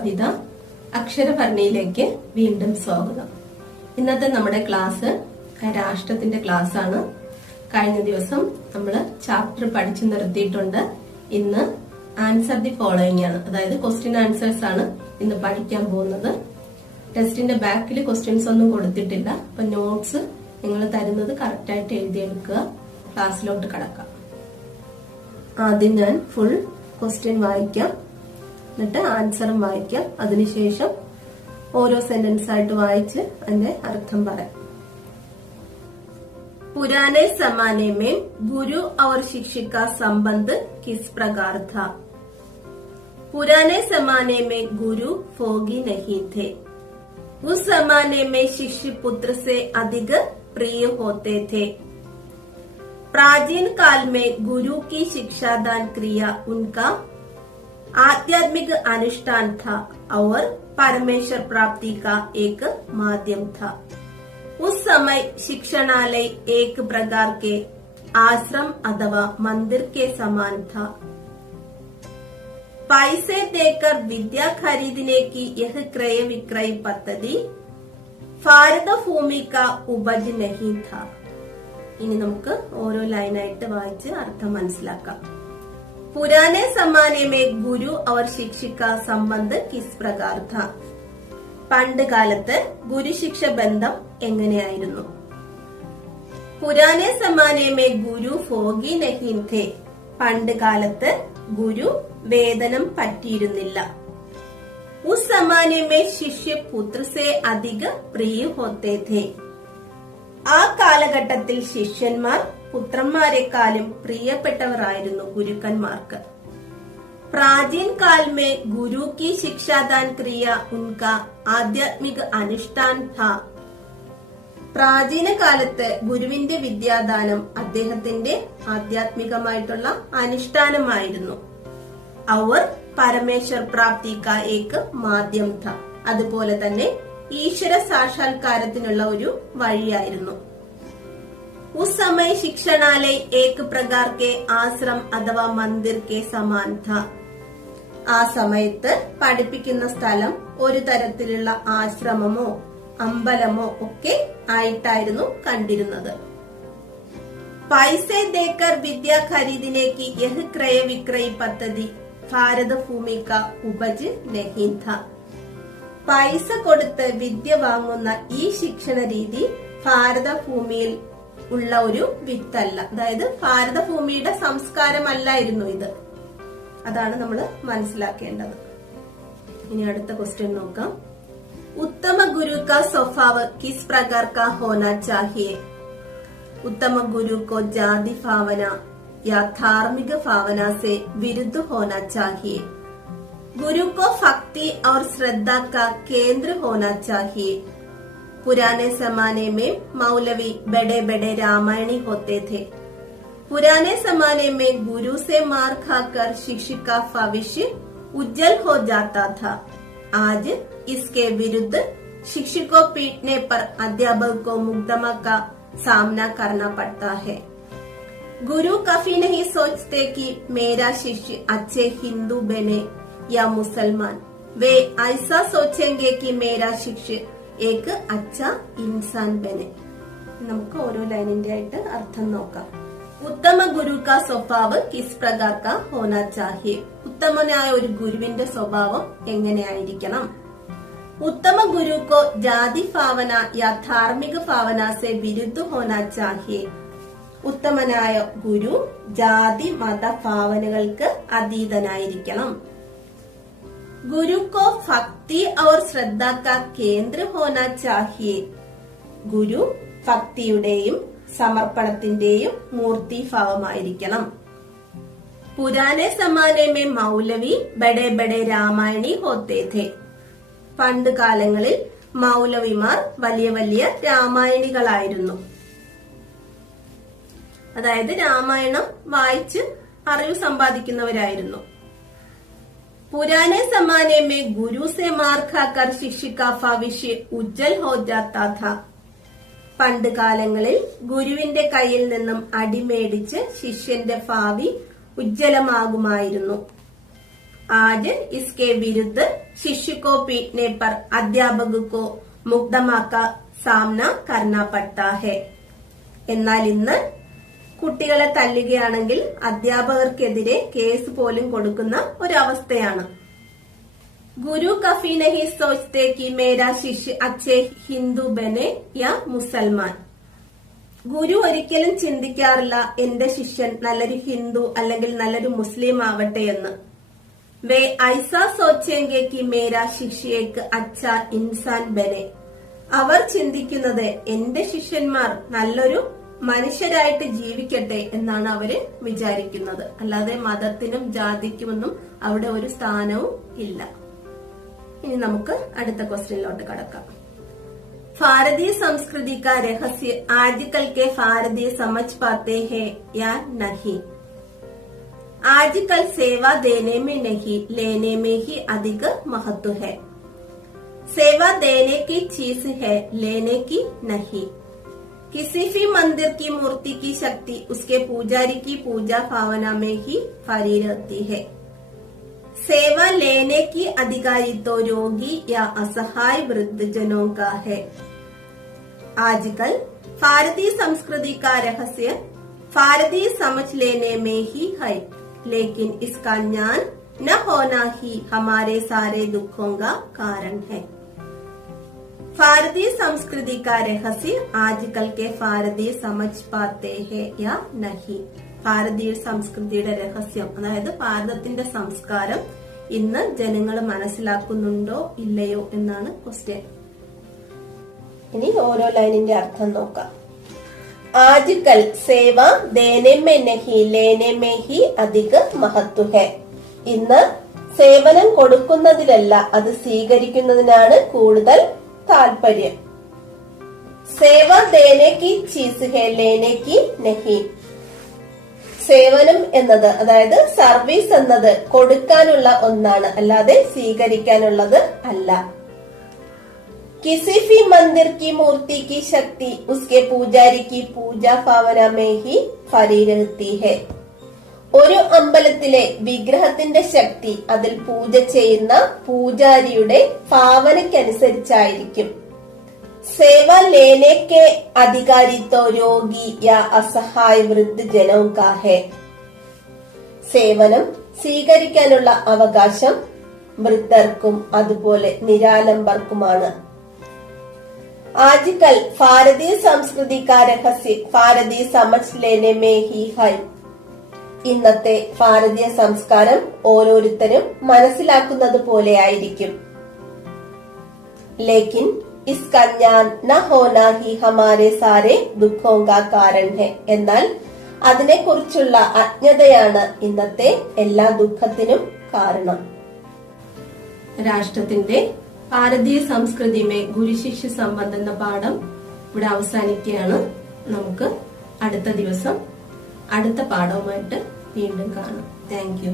കവിത അക്ഷരഭരണിയിലേക്ക് വീണ്ടും സ്വാഗതം. ഇന്നത്തെ നമ്മുടെ ക്ലാസ് രാഷ്ട്രത്തിന്റെ ക്ലാസ് ആണ്. കഴിഞ്ഞ ദിവസം നമ്മൾ ചാപ്റ്റർ പഠിച്ചു നിർത്തിയിട്ടുണ്ട്. ഇന്ന് ആൻസർ ദി ഫോളോയിങ് ആണ്, അതായത് ക്വസ്റ്റ്യൻ ആൻസേഴ്സ് ആണ് ഇന്ന് പഠിക്കാൻ പോകുന്നത്. ടെസ്റ്റിന്റെ ബാക്കിൽ ക്വസ്റ്റ്യൻസ് ഒന്നും കൊടുത്തിട്ടില്ല. അപ്പൊ നോട്ട്സ് നിങ്ങൾ തരുന്നത് കറക്റ്റ് ആയിട്ട് എഴുതിയെടുക്കുക. ക്ലാസ്സിലോട്ട് കടക്കാം. ആദ്യം ഞാൻ ഫുൾ ക്വസ്റ്റ്യൻ വായിക്കാം, എന്നിട്ട് ആൻസറും വായിക്കാം. അതിനുശേഷം ഓരോ സെന്റൻസ് ആയിട്ട് വായിച്ച് അതിന്റെ അർത്ഥം പറയാം. पुराने जमाने में गुरु और शिष्य का संबंध किस प्रकार था? पुराने जमाने में गुरु फोगी नहीं थे. उस जमाने में शिष्य पुत्र से अधिक प्रिय होते थे. प्राचीन काल में गुरु की शिक्षादान क्रिया उनका आध्यात्मिक अनुष्ठान था और परमेश्वर प्राप्ति का एक माध्यम था. उस समय शिक्षणालय एक प्रकार के आश्रम अथवा मंदिर के समान था. पैसे देकर विद्या खरीदने की यह क्रय विक्रय पद्धति ഭാരത ഭൂമി का उपज नहीं था. ഇനി നമുക്ക് ഓരോ ലൈനായിട്ട് വായിച്ച് അർത്ഥം മനസ്സിലാക്കാം. पुराने जमाने में गुरु और शिष्य का संबंध किस प्रकार था? പണ്ട് കാലത്ത് ഗുരുശിക്ഷ ബന്ധം എങ്ങനെയായിരുന്നു? പുരാനെ സമാനെ മേ ഗുരു ഫോഗി നഹീ ഥേ. പണ്ട് കാലത്ത് ഗുരു വേതനം പറ്റിയിരുന്നില്ല. ഉസ് സമാനെ മേ ശിഷ്യ പുത്ര സേ അധിക പ്രിയ ഹോത്തേ ഥേ. ആ കാലഘട്ടത്തിൽ ശിഷ്യന്മാർ പുത്രന്മാരെക്കാളും പ്രിയപ്പെട്ടവരായിരുന്നു ഗുരുക്കന്മാർക്ക്. प्राचीन काल में गुरु की शिक्षादान क्रिया उनका आध्यात्मिक अनुष्ठान था. പ്രാചീന കാലത്ത് ഗുരുവിന്റെ വിദ്യാദാനം അദ്ദേഹത്തിന്റെ ആധ്യാത്മികമായിട്ടുള്ള അനുഷ്ഠാനമായിരുന്നു. അവർ പരമേശ്വർ പ്രാപ്തി കാ ഏക് മാധ്യം ഥ. അതുപോലെ തന്നെ ഈശ്വര സാക്ഷാത്കാരത്തിനുള്ള ഒരു വഴിയായിരുന്നു. उस समय शिक्षणालय एक प्रकार के आश्रम अथवा मंदिर के समान था. ആ സമയത്ത് പഠിപ്പിക്കുന്ന സ്ഥലം ഒരു തരത്തിലുള്ള ആശ്രമമോ അമ്പലമോ ഒക്കെ ആയിട്ടായിരുന്നു കണ്ടിരുന്നത്. പൈസ ദേക്കർ വിദ്യ ഖരീദിനേക്ക് യഹ് ക്രയ വിക്രയ പദ്ധതി ഭാരത ഭൂമി കാ ഉപജ് നഹീ ഥ. പൈസ കൊടുത്ത് വിദ്യ വാങ്ങുന്ന ഈ ശിക്ഷണ രീതി ഭാരതഭൂമിയിൽ ഉള്ള ഒരു വിത്തല്ല, അതായത് ഭാരതഭൂമിയുടെ സംസ്കാരമല്ലായിരുന്നു ഇത്. അതാണ് നമ്മൾ മനസ്സിലാക്കേണ്ടത്. ഇനി അടുത്ത ക്വസ്റ്റ്യൻ നോക്കാം. ഉത്തമ ഗുരു കാ സ്വഭാവ് കിസ് പ്രകാർ കാ ഹോനാ ചാഹിയെ? ഉത്തമ ഗുരു കോ ജാതി ഭാവന യാ ധാർമിക ഭാവന സെ വിരുദ്ധ ഹോനാ ചാഹിയെ. ഗുരു കോ ഭക്തി और श्रद्धा का केंद्र होना चाहिए. पुराने जमाने में मौलवी बड़े बड़े रामायणी होते थे. पुराने जमाने में गुरु से मार खाकर शिष्य का भविष्य उज्जवल हो जाता था. आज इसके विरुद्ध शिष्य को पीटने पर अध्यापक को मुकदमा का सामना करना पड़ता है. गुरु कभी नहीं सोचते कि मेरा शिष्य अच्छे हिंदू बने या मुसलमान. वे ऐसा सोचेंगे कि मेरा शिष्य ഏക് അച്ഛ ഇൻസാൻ ബനെ. നമുക്ക് ഓരോ ലൈനിന്റെ ആയിട്ട് അർത്ഥം നോക്കാം. ഉത്തമ ഗുരു കാ സ്വഭാവ് കിസ് പ്രകാർ കാ ഹോനാ ചാഹിയെ. ഉത്തമനായ ഒരു ഗുരുവിന്റെ സ്വഭാവം എങ്ങനെയായിരിക്കണം? ഉത്തമ ഗുരു കോ ജാതി ഭാവന യാ ധാർമിക ഭാവന സെ വിരുദ്ധ ഹോനാ ചാഹിയെ. ഉത്തമനായ ഗുരു ജാതി മത ഭാവനകൾക്ക് അതീതനായിരിക്കണം. गुरु को भक्ति और श्रद्धा का केंद्र होना चाहिए. ഗുരു ഭക്തിയുടെയും സമർപ്പണത്തിന്റെയും മൂർത്തിഭാവമായിരിക്കണം. പുരാനെ സമാനെ മേ മൗലവി ബഡേ ബഡേ രാമായണി ഹോത്തേ ഥേ. പണ്ട് കാലങ്ങളിൽ മൗലവിമാർ വലിയ വലിയ രാമായണികളായിരുന്നു. അതായത് രാമായണം വായിച്ച് അറിവ് സമ്പാദിക്കുന്നവരായിരുന്നു. पुराने जमाने में गुरु से मार खाकर शिष्य का भविष्य उज्जवल हो जाता था. പണ്ട് കാലങ്ങളിൽ ഗുരുവിന്റെ കയ്യിൽ നിന്നും അടിമേടിച്ച് ശിഷ്യന്റെ ഭാവി ഉജ്ജ്വലമാകുമായിരുന്നു. आज इसके विरुद्ध शिष्य को पीटने पर अध्यापक को मुकदमा का सामना करना पड़ता है. എന്നാൽ ഇന്ന് കുട്ടികളെ തല്ലുകയാണെങ്കിൽ അധ്യാപകർക്കെതിരെ കേസ് പോലും കൊടുക്കുന്ന ഒരവസ്ഥയാണ്. ഗുരു കഫി നഹി സോച്തെ കി മേരാ ശിഷ്യ അച്ഛേ ഹിന്ദു ബനെ യാ മുസൽമാൻ. ഗുരു ഒരിക്കലും ചിന്തിക്കാറില്ല എന്റെ ശിഷ്യൻ നല്ലൊരു ഹിന്ദു അല്ലെങ്കിൽ നല്ലൊരു മുസ്ലിം ആവട്ടെ എന്ന്. വേ ഐസാ സോച്ചെങ്കെ കി മേരാ ശിഷ്യക്ക് അച്ഛ ഇൻസാൻ ബനെ. അവർ ചിന്തിക്കുന്നത് എന്റെ ശിഷ്യന്മാർ നല്ലൊരു മനുഷ്യരായിട്ട് ജീവിക്കട്ടെ എന്നാണ് അവര് വിചാരിക്കുന്നത്. അല്ലാതെ മതത്തിനും ജാതിക്കുമൊന്നും അവിടെ ഒരു സ്ഥാനവും ഇല്ല. ഇനി നമുക്ക് അടുത്ത ക്വസ്റ്റ്യനിലോട്ട് കടക്കാം. भारतीय संस्कृति का रहस्य आजकल के भारतीय समझ पाते हैं या नहीं. आजकल सेवा देने में नहीं लेने में ही अधिक महत्व है. सेवा देने की चीज है, लेने की नहीं. किसी भी मंदिर की मूर्ति की शक्ति उसके पुजारी की पूजा भावना में ही भरी रहती है. सेवा लेने की अधिकारी तो रोगी या असहाय वृद्धजनों का है. आजकल भारतीय संस्कृति का रहस्य भारतीय समझ लेने में ही है, लेकिन इसका ज्ञान न होना ही हमारे सारे दुखों का कारण है. भारतीय संस्कृति का रहस्य आजकल के भारतीय समझ पाते हैं या नहीं. ഭാരതീയ സംസ്കൃതിയുടെ രഹസ്യം, അതായത് ഭാരതത്തിന്റെ സംസ്കാരം ഇന്ന് ജനങ്ങൾ മനസ്സിലാക്കുന്നുണ്ടോ ഇല്ലയോ എന്നാണ് ക്വസ്റ്റ്യൻ. ഇനി ഓരോ ലൈനിന്റെ അർത്ഥം നോക്കാം. ആജ്കൽ സേവ ദേനെ മേ നഹി ലേനെ മേ ഹി അധിക മഹത്വ ഹെ. ഇന്ന് സേവനം കൊടുക്കുന്നതിലല്ല അത് സ്വീകരിക്കുന്നതിനാണ് കൂടുതൽ താല്പര്യം. സേവ ദേനെ കി ചീസ് ഹെ ലേനെ കി നഹി. സേവനം എന്നത്, അതായത് സർവീസ് എന്നത് കൊടുക്കാനുള്ള ഒന്നാണ്, അല്ലാതെ സ്വീകരിക്കാനുള്ളത് അല്ല. किसी भी मंदिर की मूर्ति की शक्ति उसके पुजारी की पूजा भावना में ही भरी रहती है. ഒരു അമ്പലത്തിലെ വിഗ്രഹത്തിന്റെ ശക്തി അതിൽ പൂജ ചെയ്യുന്ന പൂജാരിയുടെ ഭാവനയ്ക്കനുസരിച്ചായിരിക്കും. സേവ ലേനെ കെ അധികാരി തോ രോഗി യാ അസഹായ വൃദ്ധജനോ കാ ഹെ. സേവനം സ്വീകരിക്കാനുള്ള അവകാശം വൃദ്ധർക്കും അതുപോലെ നിരാലംബർക്കുമാണ്. आजकल भारतीय संस्कृति का रहस्य भारतीय समझ लेने में ही है. ഇന്നത്തെ ഭാരതീയ സംസ്കാരം ഓരോരുത്തരും മനസ്സിലാക്കുന്നത് പോലെ ആയിരിക്കും. लेकिन इसका ज्ञान न होना ही हमारे सारे दुखों का कारण है. എന്നാൽ അതിനെക്കുറിച്ചുള്ള അജ്ഞതയാണ് ഇന്നത്തെ എല്ലാ ദുഃഖത്തിനും കാരണം. രാഷ്ട്രത്തിന്റെ ഭാരതീയ സംസ്കൃതി മേ ഗുരുശിഷ്യ സംബന്ധം എന്ന പാഠം ഇവിടെ അവസാനിക്കുകയാണ്. നമുക്ക് അടുത്ത ദിവസം അടുത്ത പാഠവുമായിട്ട് വീണ്ടും കാണാം. Thank you.